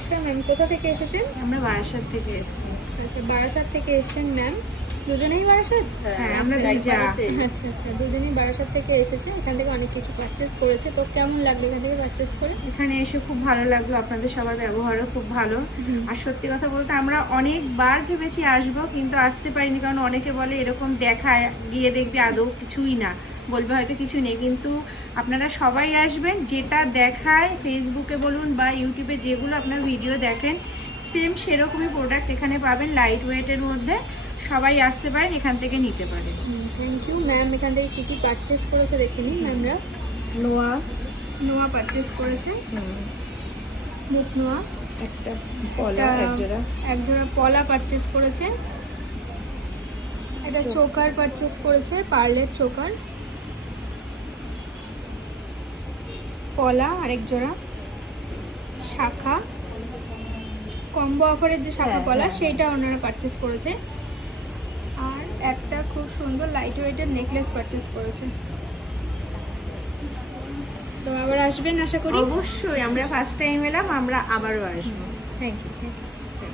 নমস্কার ম্যাম। কোথা থেকে এসেছেন? আমরা বারাসাত থেকে এসেছি। আচ্ছা বারাসাত থেকে এসেছেন ম্যাম? দুজনেই বারাসাত? হ্যাঁ আমরা দুই যা। আচ্ছা আচ্ছা দুজনেই বারাসাত থেকে এসেছে এখান থেকে অনেক কিছু পারচেস করেছে। তো কেমন লাগল এখান থেকে পারচেস করে? এখানে এসে খুব ভালো লাগল। আপনাদের সবার ব্যবহারও খুব ভালো। আর সত্যি কথা বলতে আমরা অনেকবার ভেবেছি আসব কিন্তু আসতে পারিনি। কারণ অনেকে বলে এরকম দেখায় গিয়ে দেখবে আদৌ কিছুই না। বলবে হয়তো কিছু নেই কিন্তু আপনারা সবাই আসবেন যেটা দেখায় ফেসবুকে বলুন বা ইউটিউবে যেগুলো আপনার ভিডিও দেখেন সেম সেরকমই প্রোডাক্ট এখানে পাবেন লাইট ওয়েটের মধ্যে সবাই আসতে পারেন এখান থেকে নিতে পারেন। থ্যাংক ইউ ম্যাম এখান থেকে কী কী পারচেস করেছে দেখে নিন ম্যামরা নোয়া। নোয়া পারচেস করেছে। মুখ নোয়া। একটা একটা এক জোড়া। পলা পারচেস করেছে। এটা চোখ। চোকার পারচেস করেছে পার্লের চোকার। পলা আরেক জোড়া শাখা। কম্বো অফারের যে শাখা কলা হ্যাঁ। সেইটা ওনারা পারচেস করেছে। আর একটা খুব সুন্দর লাইট ওয়েটের নেকলেস পারচেস করেছে। তো আবার আসবেন আশা করি? অবশ্যই আমরা ফার্স্ট টাইম এলাম আমরা আবারও আসব। Thank you